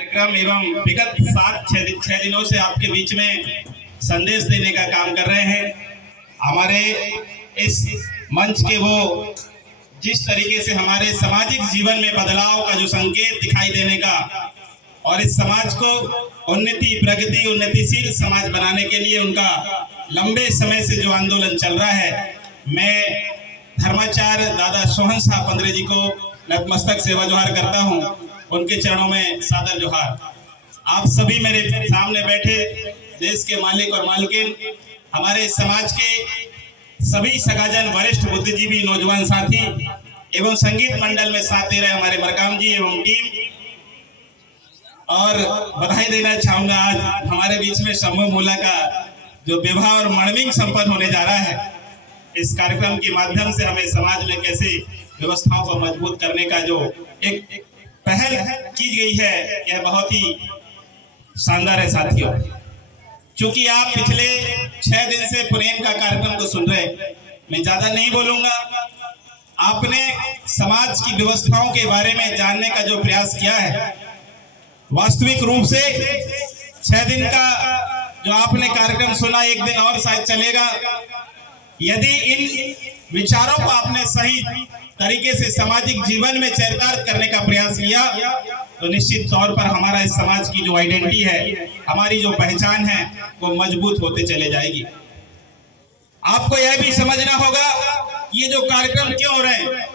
कार्यक्रम एवं विगत 7-6 दिनों से आपके बीच में संदेश देने का काम कर रहे हैं। हमारे इस मंच के वो जिस तरीके से हमारे सामाजिक जीवन में बदलाव का जो संकेत दिखाई देने का और इस समाज को प्रगति उन्नतिशील समाज बनाने के लिए उनका लंबे समय से जो आंदोलन चल रहा है, मैं धर्माचार्य दादा सोहन साहब पंद्रे जी को नतमस्तक सेवा जोहार करता हूं। उनके चरणों में सादर जोहार। आप सभी मेरे सामने बैठे देश के मालिक और मालकिन, हमारे समाज के सभी सगाजन, वरिष्ठ बुद्धिजीवी, नौजवान साथी एवं संगीत मंडल में साथ दे रहे हमारे मरकाम जी एवं टीम, और बधाई देना चाहूंगा। आज हमारे बीच में समूह मूला का जो विवाह और मणिमिंग संपन्न होने जा रहा है, इस कार्यक्रम के माध्यम से हमें समाज में कैसे व्यवस्थाओं को मजबूत करने का जो एक पहल की गई है, यह बहुत ही शानदार है साथियों। क्योंकि आप पिछले 6 दिन से पुनेन का कार्यक्रम को सुन रहे, मैं ज्यादा नहीं बोलूंगा। आपने समाज की व्यवस्थाओं के बारे में जानने का जो प्रयास किया है, वास्तविक रूप से 6 दिन का जो आपने कार्यक्रम सुना, एक दिन और शायद चलेगा। यदि इन विचारों को आपने सही तरीके से सामाजिक जीवन में चरितार्थ करने का प्रयास किया, तो निश्चित तौर पर हमारा इस समाज की जो आइडेंटिटी है, हमारी जो पहचान है, वो मजबूत होते चले जाएगी। आपको यह भी समझना होगा ये जो कार्यक्रम क्यों हो रहे हैं,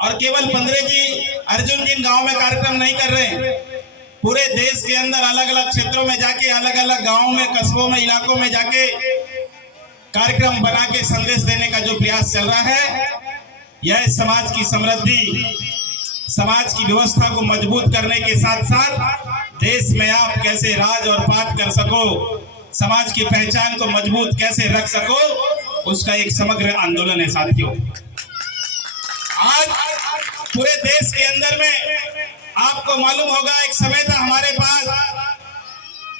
और केवल पंद्रे जी, अर्जुन जी गांव में कार्यक्रम नहीं कर रहे हैं। पूरे देश के अंदर अलग अलग क्षेत्रों में जाके, अलग अलग गांवों में, कस्बों में, इलाकों में जाके कार्यक्रम बना के संदेश देने का जो प्रयास चल रहा है, यह समाज की समृद्धि, समाज की व्यवस्था को मजबूत करने के साथ साथ देश में आप कैसे राज और पाठ कर सको, समाज की पहचान को मजबूत कैसे रख सको, उसका एक समग्र आंदोलन है साथियों। आज पूरे देश के अंदर में आपको मालूम होगा, एक समय था हमारे पास,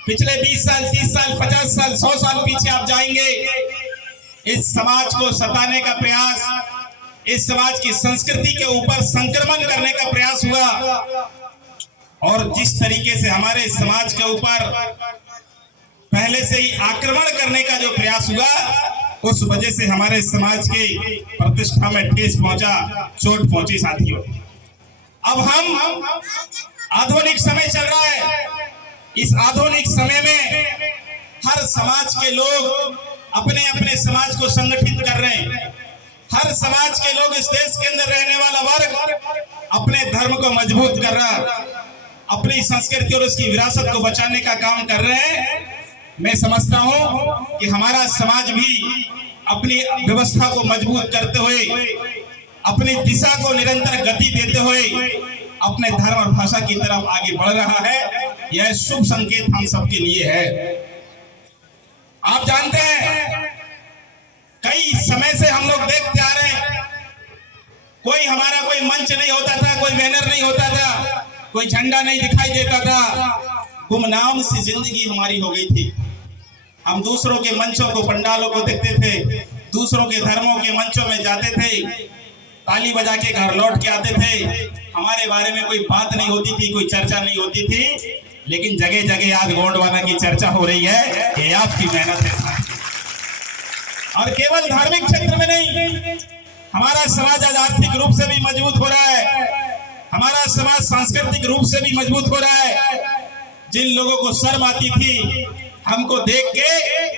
पिछले 20 साल, 30 साल, 50 साल, 100 साल पीछे आप जाएंगे, इस समाज को सताने का प्रयास, इस समाज की संस्कृति के ऊपर संक्रमण करने का प्रयास हुआ, और जिस तरीके से हमारे समाज के ऊपर पहले से ही आक्रमण करने का जो प्रयास हुआ, उस वजह से हमारे समाज के प्रतिष्ठा में ठेस पहुंचा, चोट पहुंची साथियों। अब हम आधुनिक समय चल रहा है, इस आधुनिक समय में हर समाज के लोग अपने अपने समाज को संगठित कर रहे हैं। हर समाज के लोग, इस देश के अंदर रहने वाला वर्ग अपने धर्म को मजबूत कर रहा है, अपनी संस्कृति और उसकी विरासत को बचाने का काम कर रहे हैं। मैं समझता हूं कि हमारा समाज भी अपनी व्यवस्था को मजबूत करते हुए, अपनी दिशा को निरंतर गति देते हुए अपने धर्म और भाषा की तरफ आगे बढ़ रहा है। यह शुभ संकेत हम सबके लिए है। आप जानते हैं, कई समय से हम लोग देखते आ रहे हैं, कोई हमारा कोई मंच नहीं होता था, कोई बैनर नहीं होता था, कोई झंडा नहीं दिखाई देता था, गुमनाम सी जिंदगी हमारी हो गई थी। हम दूसरों के मंचों को, पंडालों को देखते थे, दूसरों के धर्मों के मंचों में जाते थे, ताली बजा के घर लौट के आते थे। हमारे बारे में कोई बात नहीं होती थी, कोई चर्चा नहीं होती थी। लेकिन जगह जगह आज गोंडवाना की चर्चा हो रही है, ये आपकी मेहनत है। और केवल धार्मिक क्षेत्र में नहीं, हमारा समाज आज आर्थिक रूप से भी मजबूत हो रहा है, हमारा समाज सांस्कृतिक रूप से भी मजबूत हो रहा है। जिन लोगों को शर्म आती थी हमको देख के,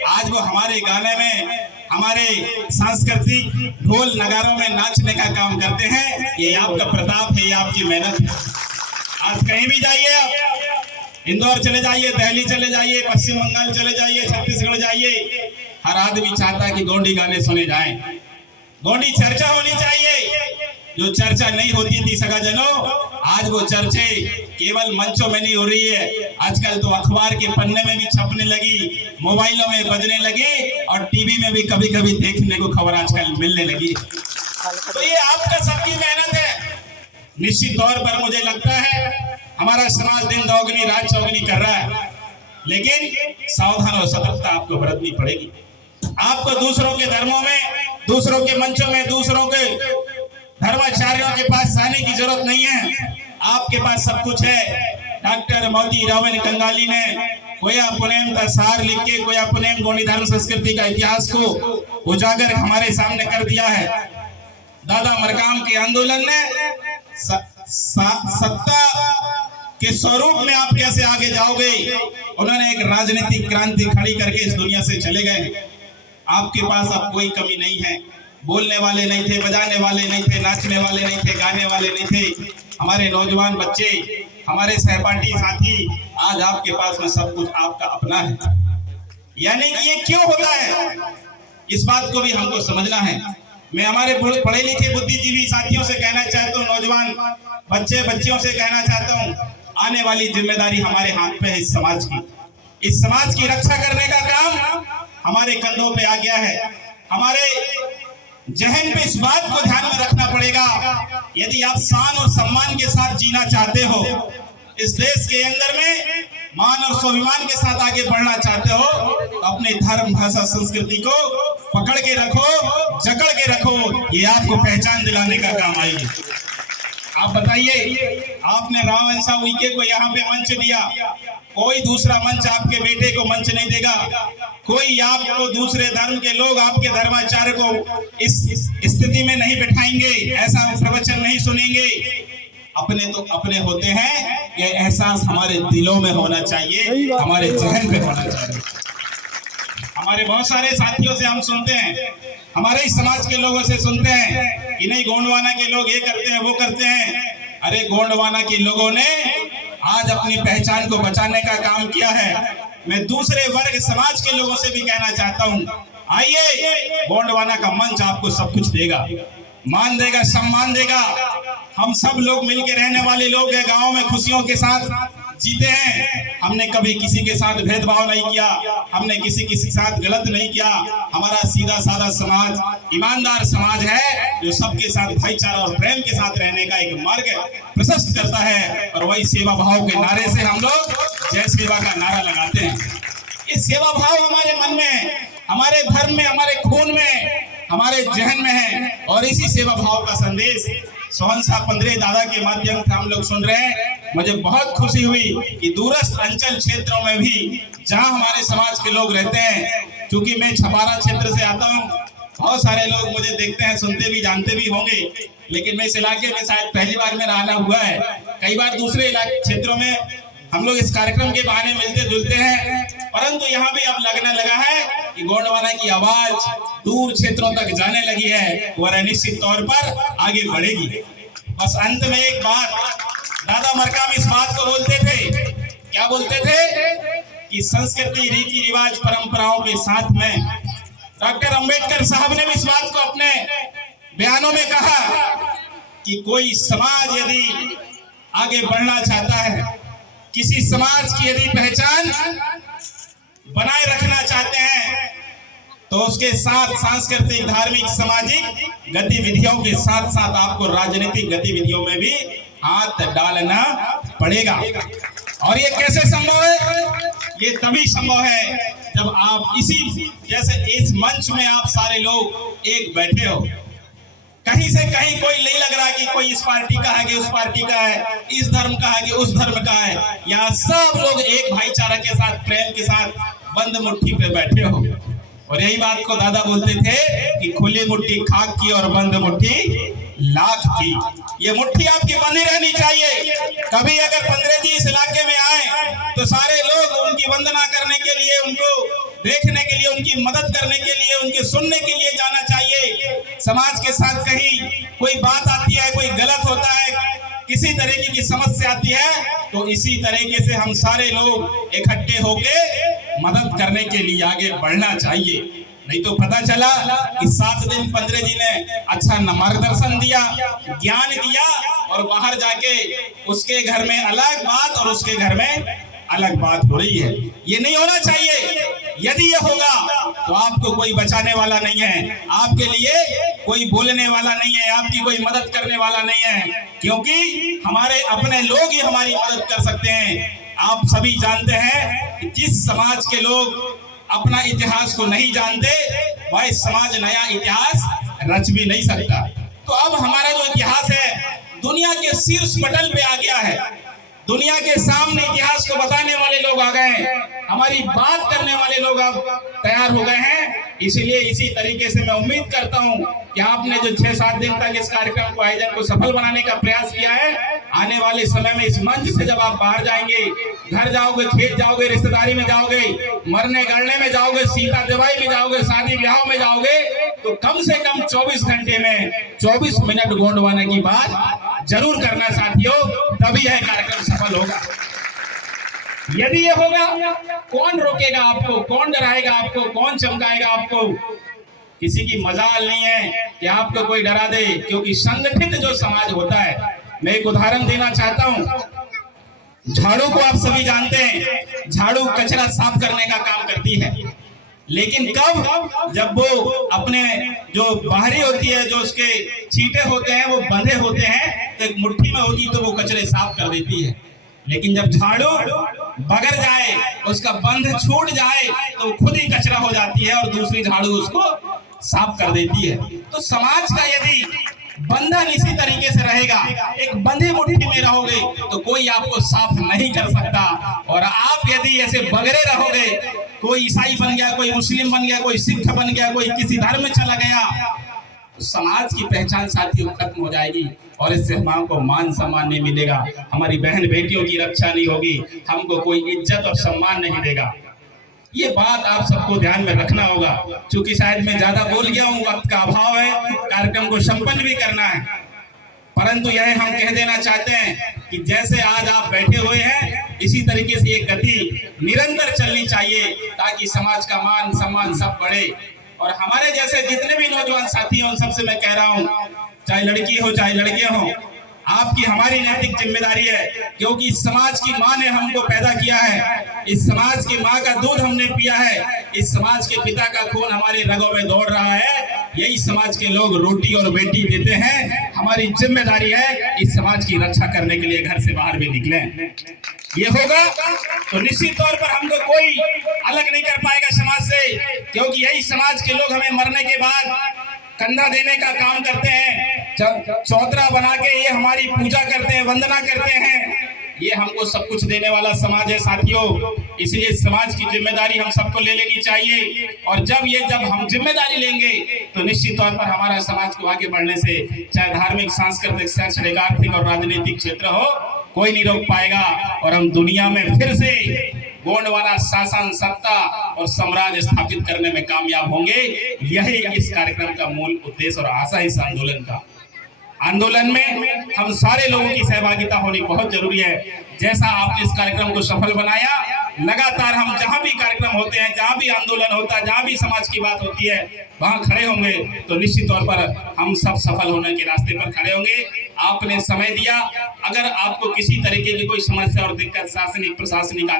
आज वो हमारे गाने में, हमारे सांस्कृतिक ढोल नगारों में नाचने का काम करते हैं। ये आपका प्रताप है, ये आपकी मेहनत है। आज कहीं भी जाइए, आप इंदौर चले जाइए, दिल्ली चले जाइए, पश्चिम बंगाल चले जाइए, छत्तीसगढ़ जाइए, हर आदमी चाहता है कि गोंडी गाने सुने जाएं, गोंडी चर्चा होनी चाहिए। जो चर्चा नहीं होती थी सगाजनों, आज वो चर्चे केवल मंचों में नहीं हो रही है, आजकल तो अखबार के पन्ने में भी छपने लगी, मोबाइलों में बजने लगी, और टीवी में भी कभी कभी देखने को खबर आजकल मिलने लगी। तो ये आपका सबकी मेहनत है। निश्चित तौर पर मुझे लगता है हमारा समाज दिन दोगुनी रात चौगुनी कर रहा है, लेकिन सावधान और सतर्कता आपको बरतनी पड़ेगी। आपको दूसरों के धर्मों में, दूसरों के मंचों में, दूसरों के धर्माचार्यों के पास जाने की जरूरत नहीं है। आपके पास सब कुछ है। डॉक्टर डॉक्टर मोती रावण कंगाली ने कोया पुनेम का सार लिख के कोया पुनेम गोंडी धर्म संस्कृति का इतिहास को उजागर हमारे सामने कर दिया है। दादा मरकाम के आंदोलन ने सत्ता के स्वरूप में आप कैसे आगे जाओगे, उन्होंने एक राजनीतिक क्रांति खड़ी करके इस दुनिया से चले गए। आपके पास अब कोई कमी नहीं है, बोलने वाले नहीं थे, बजाने वाले नहीं थे, नाचने वाले नहीं थे, गाने वाले नहीं थे। हमारे नौजवान बच्चे, हमारे सहपाठी साथी, आज आपके पास में सब कुछ आपका अपना है। यानी कि ये क्यों होता है, इस बात को भी हमको समझना है। मैं हमारे पढ़े लिखे बुद्धिजीवी साथियों से कहना चाहता हूँ, नौजवान बच्चे बच्चियों से कहना चाहता हूँ, आने वाली जिम्मेदारी हमारे हाथ पे है। इस समाज की रक्षा करने का काम हमारे कंधों पे आ गया है। हमारे जहन पे इस बात को ध्यान में रखना पड़ेगा, यदि आप शान और सम्मान के साथ जीना चाहते हो, इस देश के अंदर में मान और स्वाभिमान के साथ आगे बढ़ना चाहते हो, तो अपने धर्म, भाषा, संस्कृति को पकड़ के रखो, जकड़ के रखो। ये आपको पहचान दिलाने का काम आएगी। आप बताइए, आपने रामवंशा उइके को यहाँ पे मंच दिया, कोई दूसरा मंच आपके बेटे को मंच नहीं देगा। कोई आपको दूसरे धर्म के लोग आपके धर्माचार्य को इस स्थिति में नहीं बैठाएंगे, ऐसा प्रवचन नहीं सुनेंगे। अपने तो अपने होते हैं, ये एहसास हमारे दिलों में होना चाहिए, हमारे जहन पे होना चाहिए। हमारे बहुत सारे साथियों से हम सुनते हैं, हमारे ही समाज के लोगों से सुनते हैं कि नहीं, गोंडवाना के लोग ये करते हैं, वो करते हैं। अरे गोंडवाना के लोगों ने आज अपनी पहचान को बचाने का काम किया है। मैं दूसरे वर्ग समाज के लोगों से भी कहना चाहता हूँ, आइए, गोंडवाना का मंच आपको सब कुछ देगा, मान देगा, सम्मान देगा। हम सब लोग मिलकर रहने वाले लोग हैं, गाँव में खुशियों के साथ जीते हैं। हमने कभी किसी के साथ भेदभाव नहीं किया, हमने किसी के साथ गलत नहीं किया। हमारा सीधा साधा समाज, ईमानदार समाज है, जो सबके साथ भाईचारा और प्रेम के साथ रहने का एक मार्ग प्रशस्त करता है। और वही सेवा भाव के नारे से हम लोग जय सेवा का नारा लगाते हैं। ये सेवा भाव हमारे मन में है, हमारे धर्म में, हमारे खून में, हमारे जहन में है। और इसी सेवा भाव का संदेश सोहनसा पंद्रे दादा के माध्यम से हम लोग सुन रहे हैं। मुझे बहुत खुशी हुई कि दूरस्थ अंचल क्षेत्रों में भी जहां हमारे समाज के लोग रहते हैं, क्योंकि मैं छपारा क्षेत्र से आता हूं, बहुत सारे लोग मुझे देखते हैं, सुनते भी, जानते भी होंगे, लेकिन मैं इस इलाके में शायद पहली बार मेरा आना हुआ है। कई बार दूसरे क्षेत्रों में हम लोग इस कार्यक्रम के बहाने मिलते जुलते हैं, परंतु यहाँ भी अब लगने लगा है कि गोंडवाना की आवाज दूर क्षेत्रों तक जाने लगी है, वह निश्चित तौर पर आगे बढ़ेगी। बस अंत में एक बात, दादा मरकाम इस बात को बोलते थे, क्या बोलते थे कि संस्कृति, रीति रिवाज, परंपराओं के साथ में डॉक्टर अंबेडकर साहब ने भी इस बात को अपने बयानों में कहा कि कोई समाज यदि आगे बढ़ना चाहता है, किसी समाज की यदि पहचान बनाए रखना चाहते हैं, तो उसके साथ सांस्कृतिक, धार्मिक, सामाजिक गतिविधियों के साथ साथ आपको राजनीतिक गतिविधियों में भी हाथ डालना पड़ेगा। और ये कैसे संभव है? ये तभी संभव है जब आप इसी जैसे इस मंच में आप सारे लोग एक बैठे हो। कहीं से कहीं कोई नहीं लग रहा कि कोई इस पार्टी का है कि उस पार्टी का है, इस धर्म का है कि उस धर्म का है। यहाँ सब लोग एक भाईचारा के साथ, प्रेम के साथ बंद मुट्ठी पे बैठे हो। और यही बात को दादा बोलते थे कि खुली मुट्ठी खाक की और बंद मुट्ठी लाख की। ये मुट्ठी आपकी बंदी रहनी चाहिए। कभी अगर पंद्रे जी इस इलाके में आए तो सारे लोग उनकी वंदना करने के लिए, उनको देखने के लिए, उनकी मदद करने के लिए, उनके सुनने के लिए जाना चाहिए। समाज के साथ कहीं कोई बात आती है, कोई गलत होता है, किसी तरीके की समस्या आती है, तो इसी तरीके से हम सारे लोग इकट्ठे होके मदद करने के लिए आगे बढ़ना चाहिए। नहीं तो पता चला कि 7 दिन पंद्रे जी ने अच्छा मार्गदर्शन दिया, ज्ञान दिया, और बाहर जाके उसके घर में अलग बात और उसके घर में अलग बात हो रही है। ये नहीं होना चाहिए। यदि ये होगा तो आपको कोई बचाने वाला नहीं है, आपके लिए कोई बोलने वाला नहीं है, आपकी कोई मदद करने वाला नहीं है, क्योंकि हमारे अपने लोग ही हमारी मदद कर सकते हैं। आप सभी जानते हैं कि जिस समाज के लोग अपना इतिहास को नहीं जानते, वह समाज नया इतिहास रच भी नहीं सकता। तो अब हमारा जो इतिहास है दुनिया के शीर्ष पटल पे आ गया है, दुनिया के सामने इतिहास हमारी बात करने वाले लोग अब तैयार हो गए हैं। इसलिए इसी तरीके से मैं उम्मीद करता हूं कि आपने जो 6-7 दिन तक इस कार्यक्रम को आयोजन को सफल बनाने का प्रयास किया है, आने वाले समय में इस मंच से जब आप बाहर जाएंगे, घर जाओगे, खेत जाओगे, रिश्तेदारी में जाओगे, मरने गड़ने में जाओगे, सीता दिवाई में जाओगे, शादी ब्याह में जाओगे, तो कम से कम 24 घंटे में 24 मिनट गोंडवाना की बात जरूर करना साथियों, तभी यह कार्यक्रम सफल होगा। यदि ये होगा, कौन रोकेगा आपको, कौन डराएगा आपको, कौन चमकाएगा आपको? किसी की मजाल नहीं है कि आपको कोई डरा दे, क्योंकि संगठित जो समाज होता है, मैं एक उदाहरण देना चाहता हूं। झाड़ू को आप सभी जानते हैं, झाड़ू कचरा साफ करने का काम करती है, लेकिन कब? जब वो अपने जो बाहरी होती है, जो उसके छींटे होते हैं वो बंधे होते हैं, तो एक मुट्ठी में होती तो वो कचरे साफ कर देती है। लेकिन जब झाड़ू बगर जाए, उसका बंध छूट जाए, तो खुद ही कचरा हो जाती है और दूसरी झाड़ू उसको साफ कर देती है। तो समाज का यदि बंधन इसी तरीके से रहेगा, एक बंधी मुट्ठी में रहोगे, तो कोई आपको साफ नहीं कर सकता। और आप यदि ऐसे बगरे रहोगे, कोई ईसाई बन गया, कोई मुस्लिम बन गया, कोई सिख बन गया, कोई किसी धर्म में चला गया, तो समाज की पहचान साथियों खत्म हो जाएगी और इससे हमको मान सम्मान नहीं मिलेगा, हमारी बहन बेटियों की रक्षा नहीं होगी, हमको कोई इज्जत और सम्मान नहीं देगा। ये बात आप सबको ध्यान में रखना होगा। चूंकि शायद मैं ज्यादा बोल गया हूँ, वक्त का अभाव है, कार्यक्रम को संपन्न भी करना है, परंतु यह हम कह देना चाहते हैं कि जैसे आज आप बैठे हुए हैं, इसी तरीके से ये गति निरंतर चलनी चाहिए, ताकि समाज का मान सम्मान सब बढ़े। और हमारे जैसे जितने भी नौजवान साथी हैं, उन सबसे मैं कह रहा हूँ, चाहे लड़की हो चाहे लड़के हो, आपकी हमारी नैतिक जिम्मेदारी है, क्योंकि इस समाज की माँ ने हमको पैदा किया है, इस समाज की माँ का दूध हमने पिया है, इस समाज के पिता का खून हमारे रगों में दौड़ रहा है, यही समाज के लोग रोटी और बेटी देते हैं। हमारी जिम्मेदारी है इस समाज की रक्षा करने के लिए घर से बाहर भी निकलें। ये होगा तो निश्चित तौर पर हमको कोई अलग नहीं कर पाएगा समाज से, क्योंकि यही समाज के लोग हमें मरने के बाद कंधा देने का काम करते हैं, चौतरा बना के ये हमारी पूजा करते हैं, वंदना करते हैं। ये हमको सब कुछ देने वाला समाज है साथियों, इसलिए समाज की जिम्मेदारी हम सबको ले लेनी चाहिए। और जब हम जिम्मेदारी लेंगे, तो निश्चित तौर पर हमारा समाज को आगे बढ़ने से, चाहे धार्मिक, सांस्कृतिक, शैक्षणिक, आर्थिक और राजनीतिक क्षेत्र हो, कोई नहीं रोक पाएगा। और हम दुनिया में फिर से गोंडवाना शासन, सत्ता और साम्राज्य स्थापित करने में कामयाब होंगे। यही इस कार्यक्रम का मूल उद्देश्य और आशा है। इस आंदोलन में हम सारे लोगों की सहभागिता होनी बहुत जरूरी है। जैसा आपने इस कार्यक्रम को सफल बनाया, लगातार हम जहां भी कार्यक्रम होते हैं, जहां भी आंदोलन होता है, जहां भी समाज की बात होती है, वहां खड़े होंगे, तो निश्चित तौर पर हम सब सफल होने के रास्ते पर खड़े होंगे। आपने समय दिया, अगर आपको किसी तरीके की कोई समस्या और दिक्कत शासनिक प्रशासनिक